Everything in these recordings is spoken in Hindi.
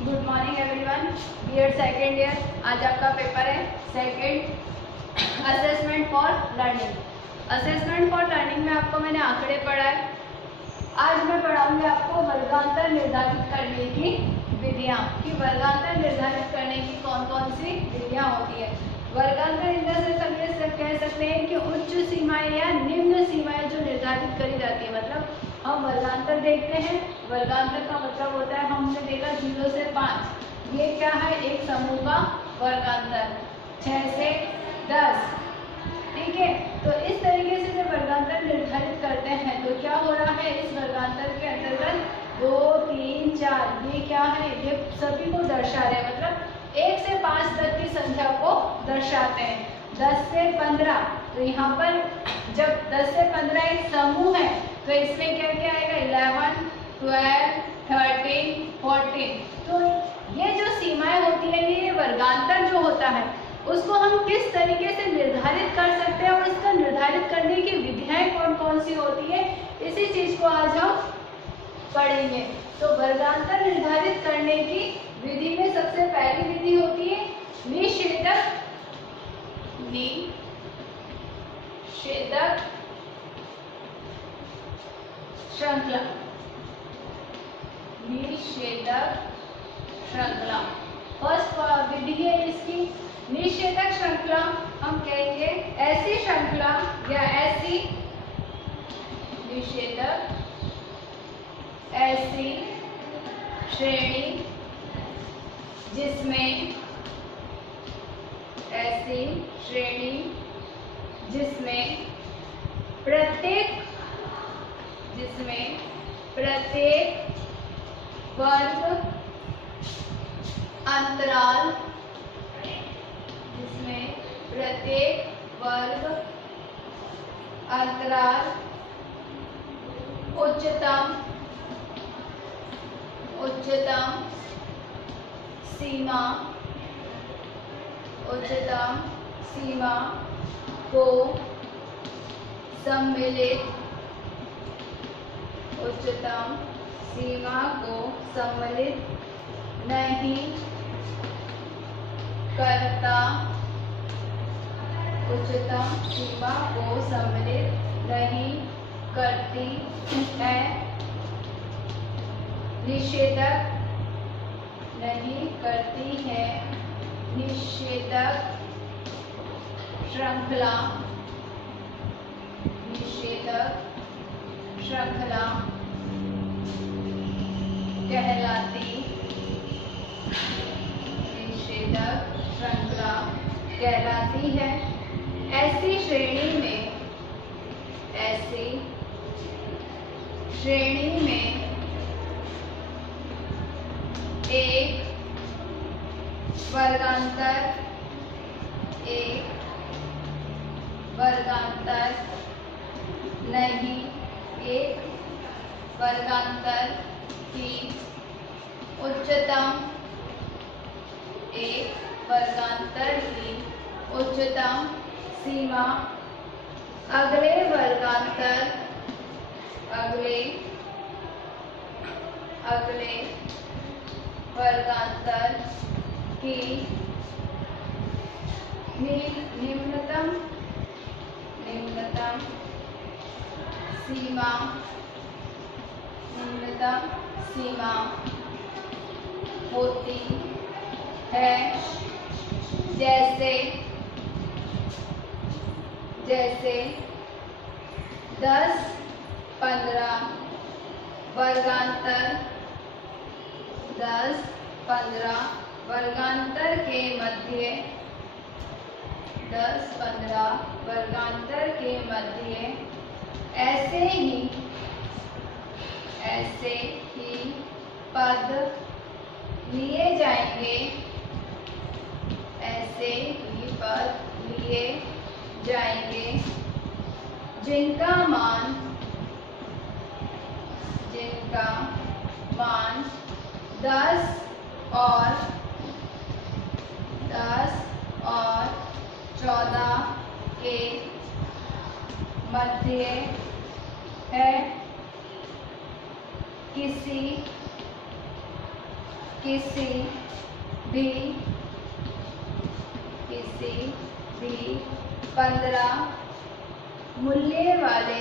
Good morning everyone. BEd second year, आज आपका पेपर है second assessment for learning. Assessment for learning में आपको मैंने आंकड़े पढ़ाए। आज मैं पढ़ाऊंगी आपको वर्गांतर निर्धारित करने की विधियाँ कि वर्गांतर निर्धारित करने की कौन कौन सी विधियाँ होती है। वर्गांतर इंद्र से कह सकते हैं कि उच्च सीमाएं या निम्न सीमाएं जो निर्धारित करी जाती है। मतलब हम वर्गांतर देखते हैं, वर्गांतर का मतलब होता है हमने देखा 0 से 5, ये क्या है, एक समूह का वर्गांतर। 6 से 10, ठीक है। तो इस तरीके से जब वर्गांतर निर्धारित करते हैं तो क्या हो रहा है, इस वर्गांतर के अंतर्गत 2, 3, 4 ये क्या है, ये सभी को दर्शा रहे हैं। मतलब 1 से 5 तक की संख्या को दर्शाते हैं। 10 से 15, तो यहाँ पर जब 10 से 15 एक समूह है तो इसमें क्या क्या आएगा, 11, 12, 13, 14। तो ये जो सीमाएं होती है, ये वर्गांतर जो होता है उसको हम किस तरीके से निर्धारित कर सकते हैं और इसका निर्धारित करने की विधियाएं कौन कौन सी होती है, इसी चीज को आज हम पढ़ेंगे। तो वर्गांतर निर्धारित करने की विधि में सबसे पहली विधि होती है निषेधक श्रृंखला। निषेधक श्रृंखला फर्स्ट विधि है इसकी। निषेधक श्रृंखला हम कहेंगे ऐसी श्रृंखला या ऐसी निषेधक ऐसी श्रेणी जिसमें प्रत्येक वर्ग अंतराल उच्चतम सीमा को सम्मिलित नहीं करता करती है। निषेधक श्रृंखला कहलाती है। ऐसी श्रेणी में एक वर्गांतर की उच्चतम सीमा अगले वर्गांतर की निम्नतम सीमा होती है। जैसे 10, 15 वर्गांतर के मध्य ऐसे ही पद लिए जाएंगे जिनका मान 10 और 14 के मध्य है। किसी किसी भी 15 मूल्य वाले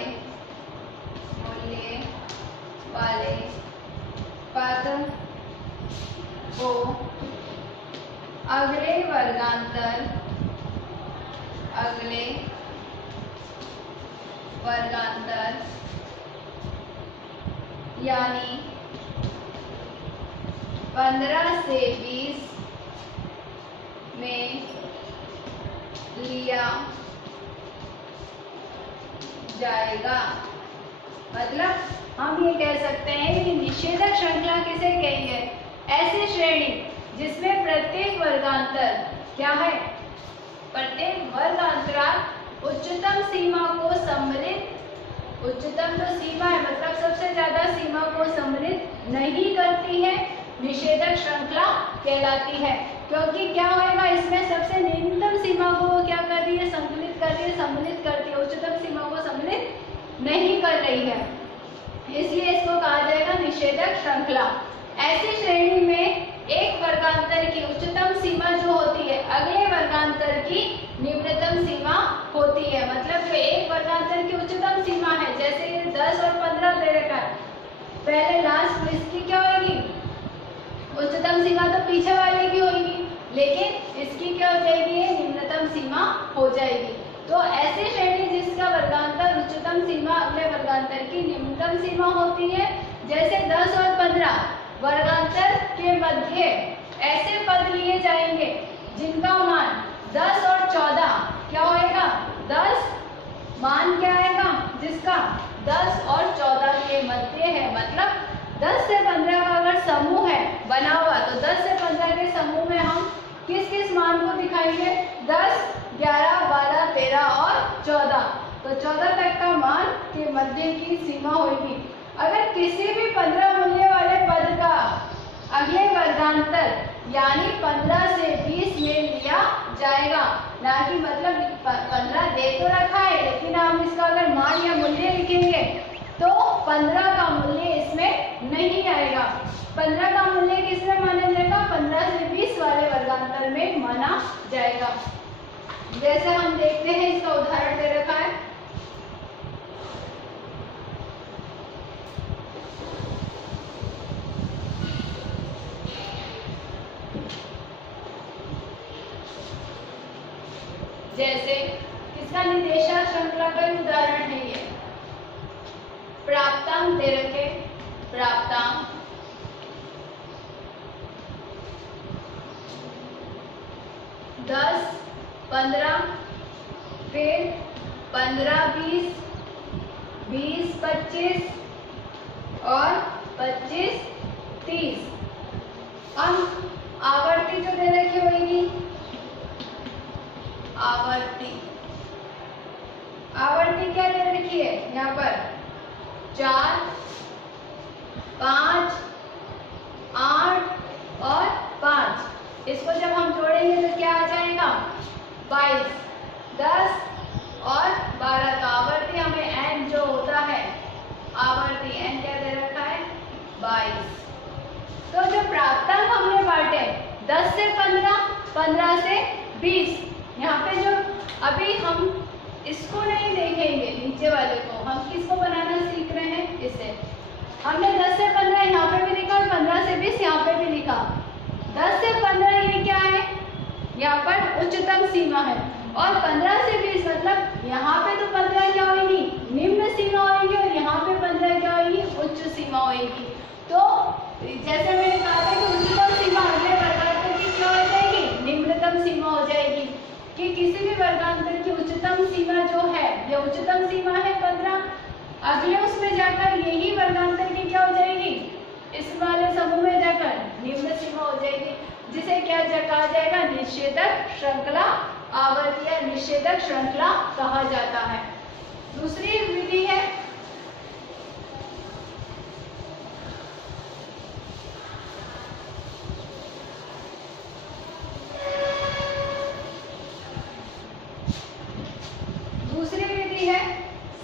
पद को अगले वर्गांतर यानी 15 से 20 में लिया जाएगा। मतलब हम ये कह सकते हैं कि निषेधक श्रृंखला किसे कहेंगे? ऐसी श्रेणी जिसमें प्रत्येक वर्गांतर क्या है? प्रत्येक वर्गांतराल उच्चतम सीमा को सम्मिलित, उच्चतम जो सीमा है मतलब सबसे ज्यादा सीमा को सम्मिलित नहीं करती है, निषेधक श्रृंखला कहलाती है। क्योंकि क्या होगा, इसमें सबसे निम्नतम सीमा को वो क्या कर रही है? संतुलित कर रही है, सम्मिलित करती है, उच्चतम सीमा को सम्मिलित नहीं कर रही है, इसलिए इसको कहा जाएगा निषेधक श्रृंखला। ऐसी श्रेणी में एक वर्गांतर की उच्चतम सीमा जो होती है अगले वर्गांतर की निम्नतम सीमा होती है। मतलब जो एक वर्गांतर की उच्चतम सीमा है, जैसे ये 10 और 15 दे रखा है, पहले लास्ट में इसकी क्या होगी? उच्चतम सीमा तो पीछे वाले की होगी, लेकिन इसकी क्या हो जाएगी? निम्नतम सीमा हो जाएगी। तो ऐसी श्रेणी जिसका वर्गांतर उच्चतम सीमा अगले वर्गांतर की निम्नतम सीमा होती है, जैसे 10 और 15 वर्गांतर के मध्य ऐसे पद लिए जाएंगे जिनका मान 10 और 14 क्या होएगा? 10 मान क्या आएगा? जिसका 10 और 14 के मध्य है। मतलब 10 से 15 का अगर समूह है बना हुआ, तो 10 से 15 के समूह में हम किस किस मान को दिखाएंगे? 10, 11, 12, 13 और 14। तो 14 तक का मान के मध्य की सीमा होगी। अगर किसी भी 15 मूल्य वाले पद का अगले वर्गांतर यानी 15 से 20 में लिया जाएगा, ना कि मतलब 15 दे तो रखा है, लेकिन हम इसका अगर मान या मूल्य लिखेंगे तो 15 का मूल्य इसमें नहीं आएगा। 15 का मूल्य किसमें माना जाएगा? 15 से 20 वाले वर्गांतर में माना जाएगा। जैसे हम देखते हैं, इसका उदाहरण दे रखा है। जैसे इसका निर्देशांक श्रृंखला का उदाहरण है ये। प्राप्तांक दे रखे, प्राप्तांक 10, 15, फिर 15, 20, 20, 25 और 25, 30। अब आवर्ती जो दे रखी होगी, आवर्ती क्या दे रखी है यहाँ पर? 4, 5, 8 और 5। इसको जब हम जोड़ेंगे तो क्या आ जाएगा? 22, 10 और 12। तो आवर्ती हमें n जो होता है, आवर्ती n क्या दे रखा है? 22। तो जो प्राप्तांक हमने बांटे 10 से 15, 15 से 20, यहाँ पे जो अभी हम इसको नहीं देखेंगे, नीचे वाले को हम किसको बनाना सीख रहे हैं? इसे हमने 10 से 15 यहाँ पे भी लिखा और 15 से 20 यहाँ पे भी लिखा। 10 से 15 ये क्या है? यहाँ पर उच्चतम सीमा है, और 15 से 20 मतलब यहाँ पे तो 15 क्या होगी? निम्न सीमा होगी, और यहाँ पे 15 क्या होगी? उच्च सीमा होगी। तो जैसे मैंने कहा था कि उच्चतम सीमा अगले वर्गांतर की क्या हो जाएगी? निम्नतम सीमा हो जाएगी। कि किसी भी वर्गांतर की उच्चतम सीमा जो है, ये उच्चतम सीमा है 15, अगले उसमें जाकर यही वर्गांतर की क्या हो जाएगी? इस वाले समूह में जाकर निम्न सीमा हो जाएगी, जिसे क्या कहा जाएगा? निषेधक श्रृंखला आवर्ती या निषेधक श्रृंखला कहा जाता है। दूसरी विधि है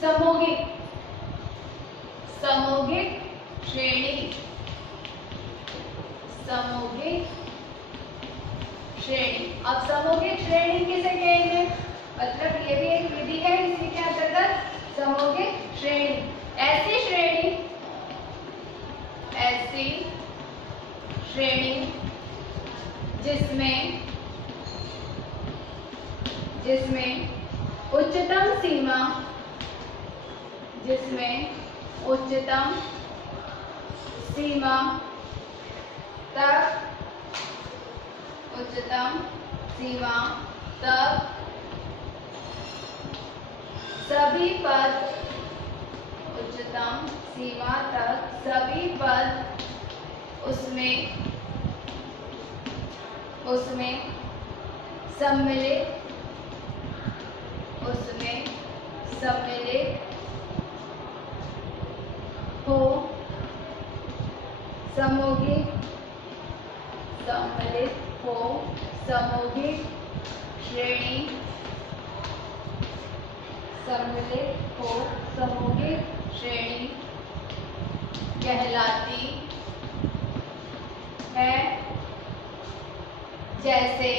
समौगिक, समौगिक श्रेणी। समौगिक श्रेणी। अब समौगिक श्रेणी किसे कहेंगे, मतलब ये भी एक विधि है, इसी के अंतर्गत समौगिक श्रेणी ऐसी श्रेणी जिसमें उच्चतम सीमा तक सभी पद उसमें सम्मिलित हो समौगिक श्रेणी कहलाती है। जैसे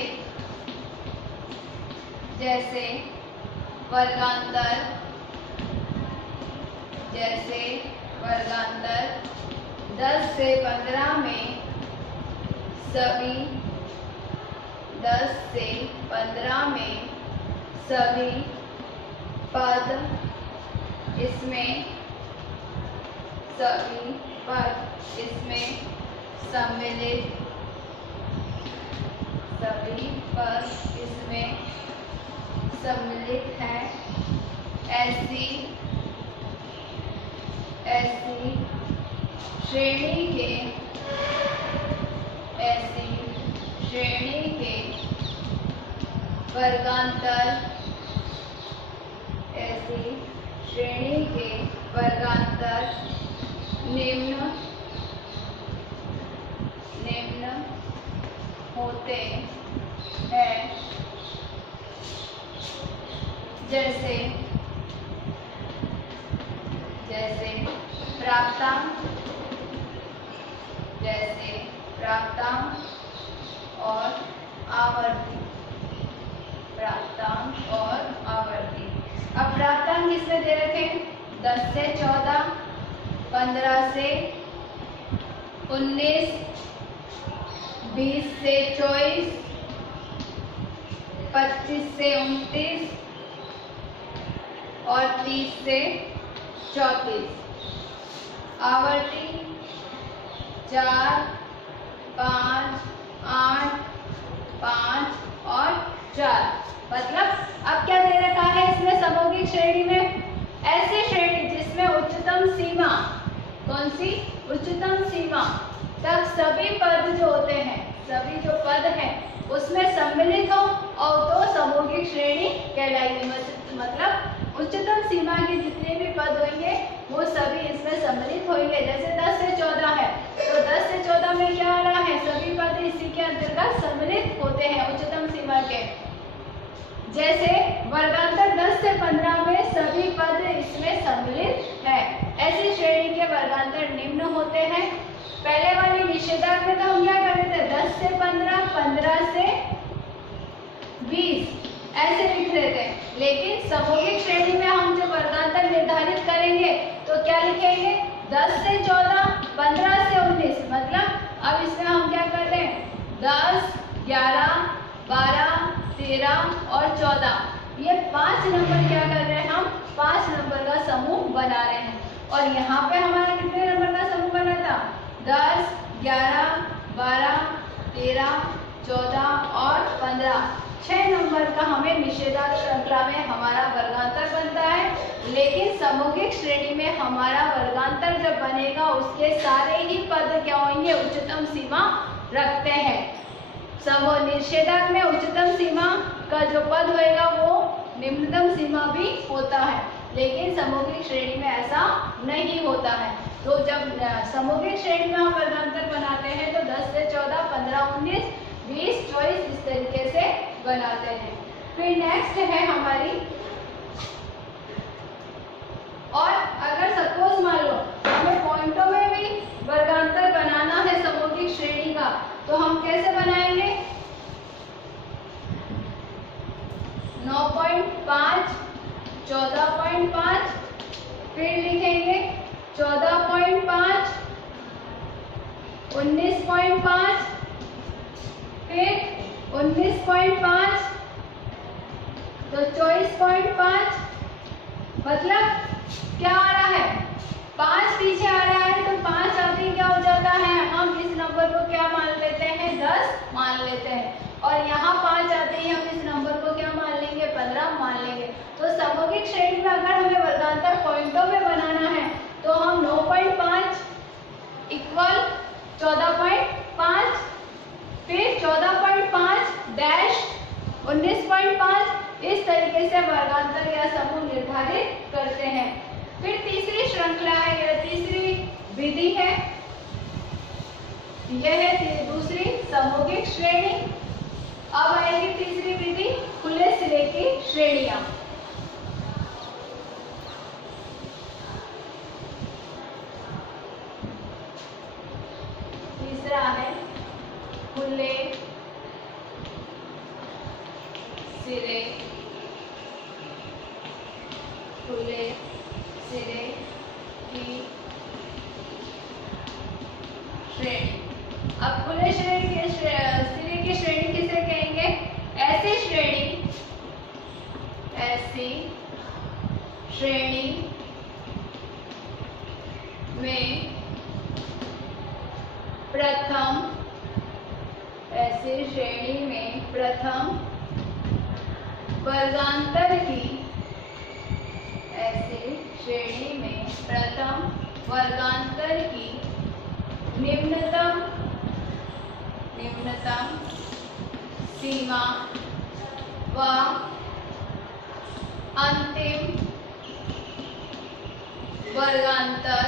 वर्गांतर 10 से 15 में सभी पद इसमें सम्मिलित हैं। ऐसी श्रेणी के वर्गांतर निम्न होते हैं। जैसे प्राप्तांक और आवर्ती। अब प्राप्तांक किसमें दे रखे हैं, 10 से 14, 15 से 19, 20 से 24, 25 से 29 और 30 से 34। आवर्ती 4, 5, 8, 5 और 4। मतलब अब क्या दे रखा है इसमें समौगिक श्रेणी में, ऐसी श्रेणी जिसमें उच्चतम सीमा, कौन सी उच्चतम सीमा तक सभी पद जो होते हैं, सभी जो पद हैं उसमें सम्मिलित हो और तो समौगिक श्रेणी कहलाएगी। मतलब उच्चतम सीमा के जितने भी पद होंगे वो सभी इसमें सम्मिलित होंगे। जैसे 10 से 14 है तो 10 से 14 में क्या आ रहा है, सभी पद इसी के अंतर्गत सम्मिलित होते हैं उच्चतम सीमा के। जैसे वर्गांतर 10 से 15 में सभी पद इसमें सम्मिलित है। ऐसी श्रेणी के वर्गांतर निम्न होते हैं। पहले वाले निषेधांक में तो हम क्या कर रहे थे, 10 से 15, 15 से 20 ऐसे लिख रहे थे, लेकिन समौगिक श्रेणी में हम जो वर्गांतर निर्धारित करेंगे तो क्या लिखेंगे, 10 से 14, 15 से 19। मतलब अब इसमें हम क्या कर रहे हैं, 10, 11, 12, 13 और 14, ये 5 नंबर क्या कर रहे हैं, हम 5 नंबर का समूह बना रहे हैं। और यहाँ पे हमारा कितने नंबर का समूह बना था, 10, 11, 12, 13, 14 और 15, 6 नंबर का हमें निषेधांक श्रृंखला में हमारा वर्गांतर बनता है। लेकिन समौगिक श्रेणी में हमारा वर्गांतर जब बनेगा उसके सारे ही पद क्या होंगे, उच्चतम सीमा रखते हैं। निषेधांक में उच्चतम सीमा का जो पद होएगा वो निम्नतम सीमा भी होता है, लेकिन समौगिक श्रेणी में ऐसा नहीं होता है। तो जब समौगिक श्रेणी में हम वर्गांतर बनाते हैं तो 10 से 14, 15, 19, 20, 24 इस तरीके से बनाते हैं। फिर नेक्स्ट है हमारी, और अगर सपोज मान लो हमें पॉइंटों में भी वर्गांतर बनाना है समौगिक श्रेणी का, 19.5, फिर 19.5, तो 24.5, मतलब क्या आ रहा है, 5 पीछे आ रहा है, तो 5 आते ही क्या हो जाता है, हम इस नंबर को क्या मान लेते हैं, 10 मान लेते हैं। और यहाँ 5 आते ही हम इस नंबर को क्या मान लेंगे, 15 मान लेंगे। तो समौगिक श्रेणी में अगर हमें वर्गांतर पॉइंटों में बनाना है तो हम 9.5 इक्वल 14.5, फिर 14.5 डैश 19.5, इस तरीके से वर्गांतर या समूह निर्धारित करते हैं। फिर तीसरी श्रृंखला है या तीसरी विधि है, यह है दूसरी समौगिक श्रेणी। अब आएगी तीसरी विधि, खुले सिरे की श्रेणियां। तीसरा है खुले सिरे, खुले सिरे की श्रेणी। अब खुले सिरे की श्रेणी किसे कहेंगे, ऐसी श्रेणी में प्रथम वर्गांतर की, ऐसी श्रेणी में प्रथम वर्गांतर की निम्नतम सीमा व अंतिम वर्गांतर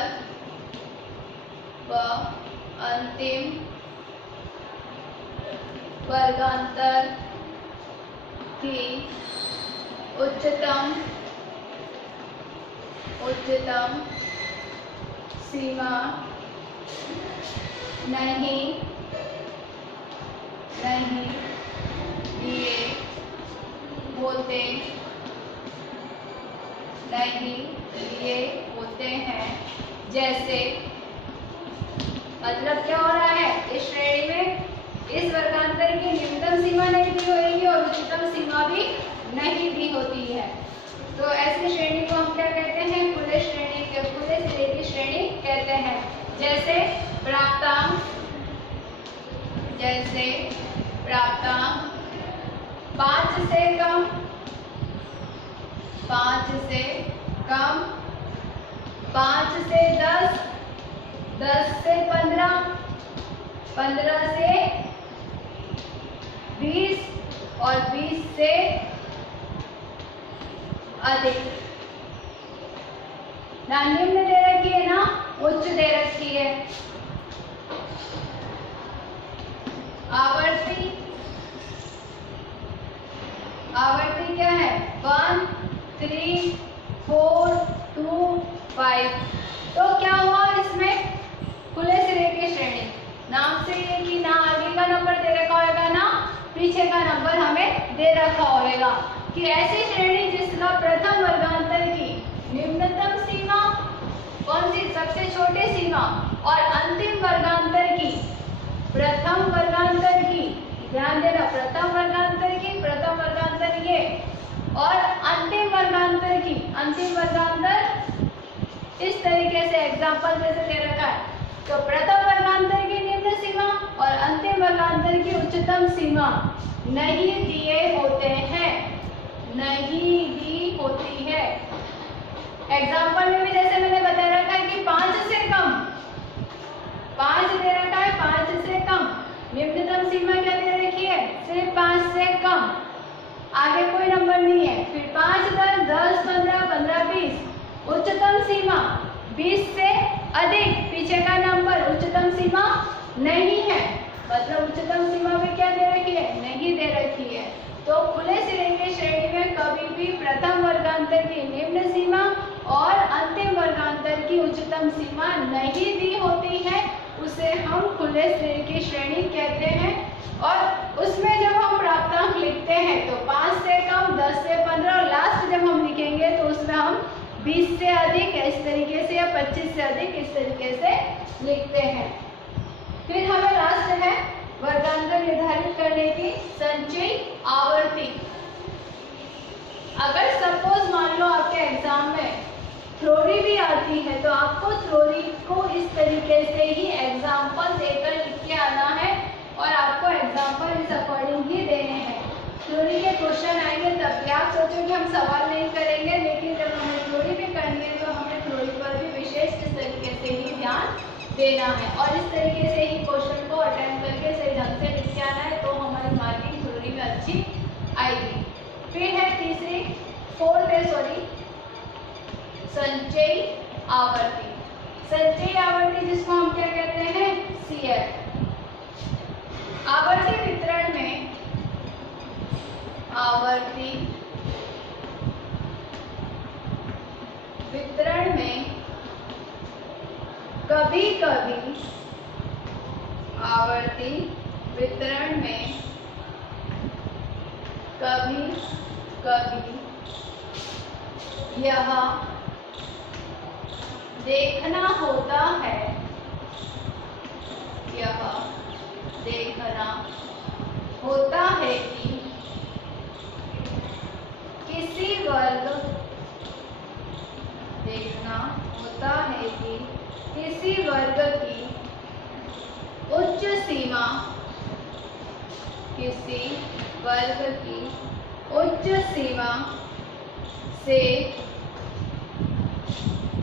की उच्चतम सीमा नहीं दिए होते हैं। जैसे मतलब क्या हो रहा है, इस श्रेणी में इस वर्गांतर की न्यूनतम सीमा नहीं दी होगी और उच्चतम सीमा भी नहीं दी होती है। तो ऐसी श्रेणी को हम क्या कहते हैं, खुले सिरे की श्रेणी कहते हैं। जैसे प्राप्तांक 5 से कम, 5 से 10, 10 से 15, 15 से 20 और 20 से अधिक। ना निम्न दे रखी है ना उच्च दे रखी है। आवर्ती क्या है, 1 3 4 2 5। तो क्या हुआ इसमें, खुले सिरे की श्रेणी, नाम से ये कि ना आगे का नंबर दे रखा होगा ना पीछे का नंबर हमें दे रखा होगा, कि ऐसी श्रेणी जिसका प्रथम वर्गांतर की निम्नतम सीमा कौन सी, सबसे छोटी सीमा, और अंतिम वर्गांतर की, प्रथम वर्गांतर की, ध्यान देना, प्रथम वर्गांतर ये, और अंतिम वर्गांतर इस तरीके से एग्जांपल जैसे दे रखा है। तो प्रथम वर्गांतर की निम्न सीमा और अंतिम वर्गांतर की उच्चतम सीमा नहीं दिए होते हैं, नहीं दी होती है। एग्जांपल में भी जैसे मैंने बता रखा है कि 5 से कम, 5 दे रखा है, 5 से कम, निम्नतम सीमा क्या दे रखी है, सिर्फ 5 से कम, आगे कोई नंबर नहीं है। फिर 5 10 10 15 15 20, उच्चतम सीमा 20 से अधिक, पीछे का नंबर, उच्चतम सीमा नहीं है, मतलब उच्चतम सीमा में क्या दे रखी है, नहीं दे रखी है। तो खुले सिरे की श्रेणी में कभी भी प्रथम वर्गांतर की निम्न सीमा और अंतिम वर्गांतर की उच्चतम सीमा नहीं दी होती है, उसे हम खुले सिरे की श्रेणी कहते हैं। और उसमें जब हम प्राप्तांक लिखते हैं तो 5 से कम, 10 से 15 और लास्ट जब हम लिखेंगे तो उसमें हम 20 से अधिक इस तरीके से या 25 से अधिक इस तरीके से लिखते हैं। फिर थ्योरी भी आती है तो आपको थ्योरी को इस तरीके से ही एग्जाम्पल देकर लिख के आना है और आपको एग्जाम्पल इस अकॉर्डिंग ही देने हैं। थ्योरी के क्वेश्चन आएंगे तब भी आप सोचो कि हम सवाल नहीं करेंगे, लेकिन जब हमें थ्योरी भी करनी है तो हमें थ्योरी पर भी विशेष इस तरीके से ही ध्यान देना है और इस तरीके से ही क्वेश्चन को अटेम्प्ट करके सही ढंग से लिख के आना है, तो हमारी मार्किंग थ्योरी में अच्छी आएगी। फिर है तीसरी संचयी आवर्ती। संचयी आवर्ती जिसको हम क्या कहते हैं, CF। आवर्ती वितरण में कभी कभी आवर्ती वितरण में कभी कभी यह देखना होता है, यह देखना होता है कि किसी वर्ग, देखना होता है कि किसी वर्ग की उच्च सीमा, किसी वर्ग की उच्च सीमा से,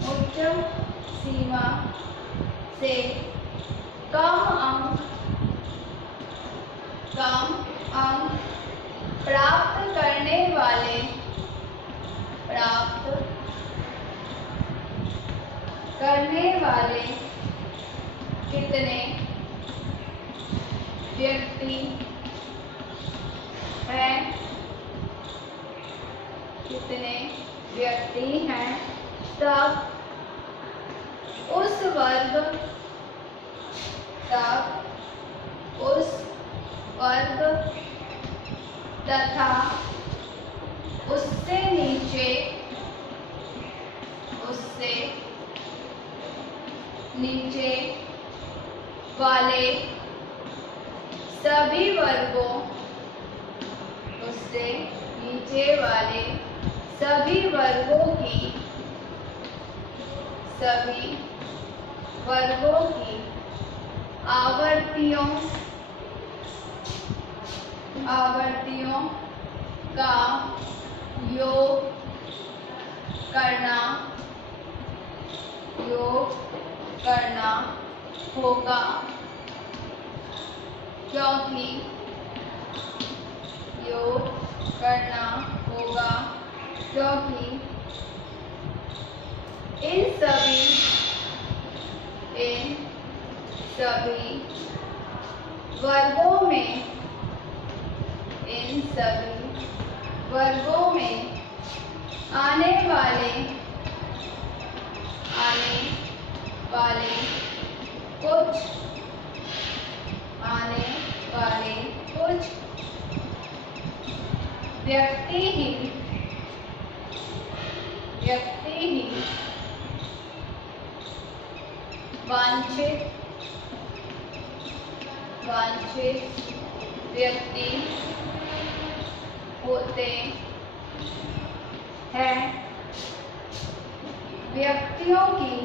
उच्च सीमा से कम अंक प्राप्त करने वाले कितने व्यक्ति हैं, कितने व्यक्ति हैं, तब उस वर्ग तथा उससे नीचे वाले सभी वर्गों, उससे नीचे वाले सभी वर्गों की, सभी वर्गों की आवर्तियों का योग करना होगा, क्योंकि योग करना होगा क्योंकि इन सभी वर्गों में आने वाले कुछ व्यक्ति ही वांछित व्यक्ति होते हैं। व्यक्तियों की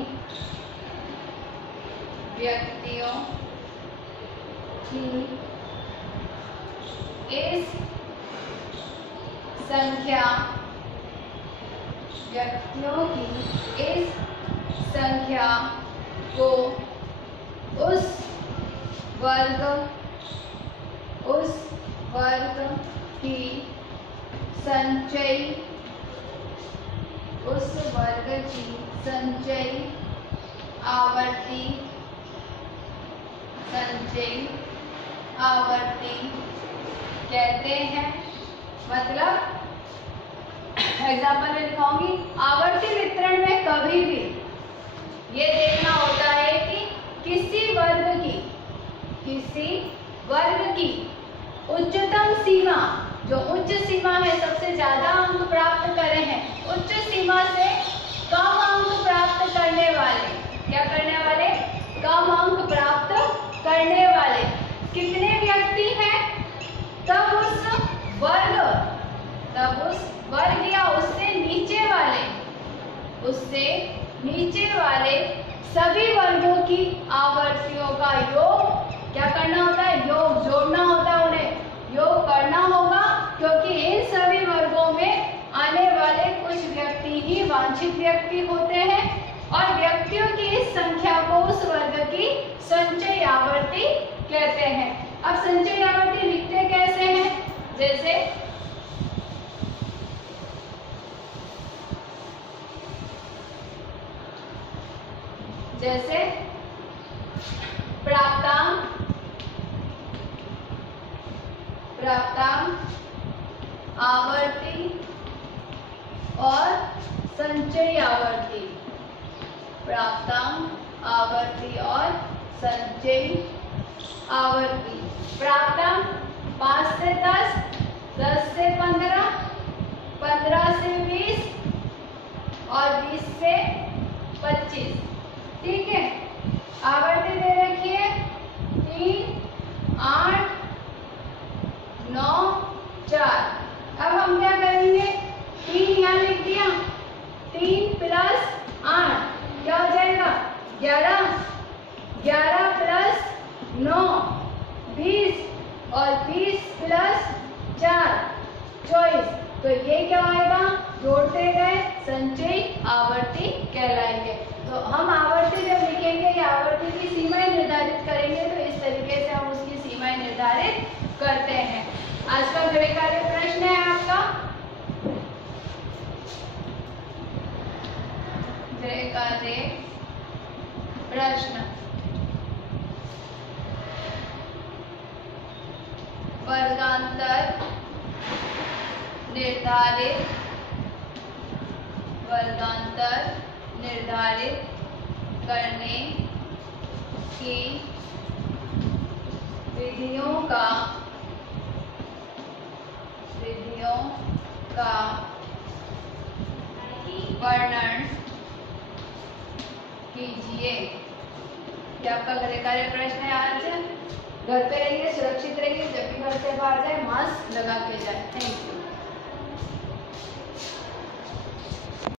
इस संख्या को उस वर्ग की संचयी आवर्ती कहते हैं। मतलब एग्जाम्पल में लिखाऊंगी, आवर्ती वितरण में कभी भी ये देखना होता है कि किसी वर्ग की उच्चतम सीमा, जो उच्च सीमा है, सबसे ज्यादा अंक प्राप्त करे हैं, उच्च सीमा से कम अंक प्राप्त करने वाले, क्या करने वाले, कम अंक प्राप्त करने वाले कितने व्यक्ति हैं, तब उस वर्ग या उससे नीचे वाले उससे नीचे वाले सभी वर्गों की आवर्तियों का योग क्या करना होता है, योग जोड़ना होता है, उन्हें योग करना होगा, क्योंकि इन सभी वर्गों में आने वाले कुछ व्यक्ति ही वांछित व्यक्ति होते हैं और व्यक्तियों की इस संख्या को उस वर्ग की संचयी आवर्ती कहते हैं। अब संचयी आवर्ती लिखते कैसे हैं, जैसे प्राप्तांक आवर्ती और संचयी आवर्ती, प्राप्तांक आवर्ती और संचयी आवर्ती। प्राप्तांक 5 से 10, 10 से 15, 15 से 20 और 20 से 25। ठीक है, आवर्ती दे रखी है 3, 8, 9, 4। अब हम क्या करेंगे, 3 यहाँ लिख दिया, 3 प्लस 8 क्या हो जाएगा 11, 11 प्लस 9 20 और 20 प्लस 4 24। तो ये क्या आएगा, जोड़ते गए संचयी आवर्ती कहलाएंगे। तो हम आवर्ती जब लिखेंगे या आवर्ती की सीमाएं निर्धारित करेंगे तो इस तरीके से हम उसकी सीमाएं निर्धारित करते हैं। आज का गृह कार्य प्रश्न है आपका, गृह कार्य प्रश्न, वर्गांतर निर्धारित करने की विधियों का वर्णन कीजिए। ये आपका गृह कार्य प्रश्न है। आज घर पे रहिए, सुरक्षित रहिए, जब भी घर से बाहर जाए मास्क लगा के जाए। Thank you.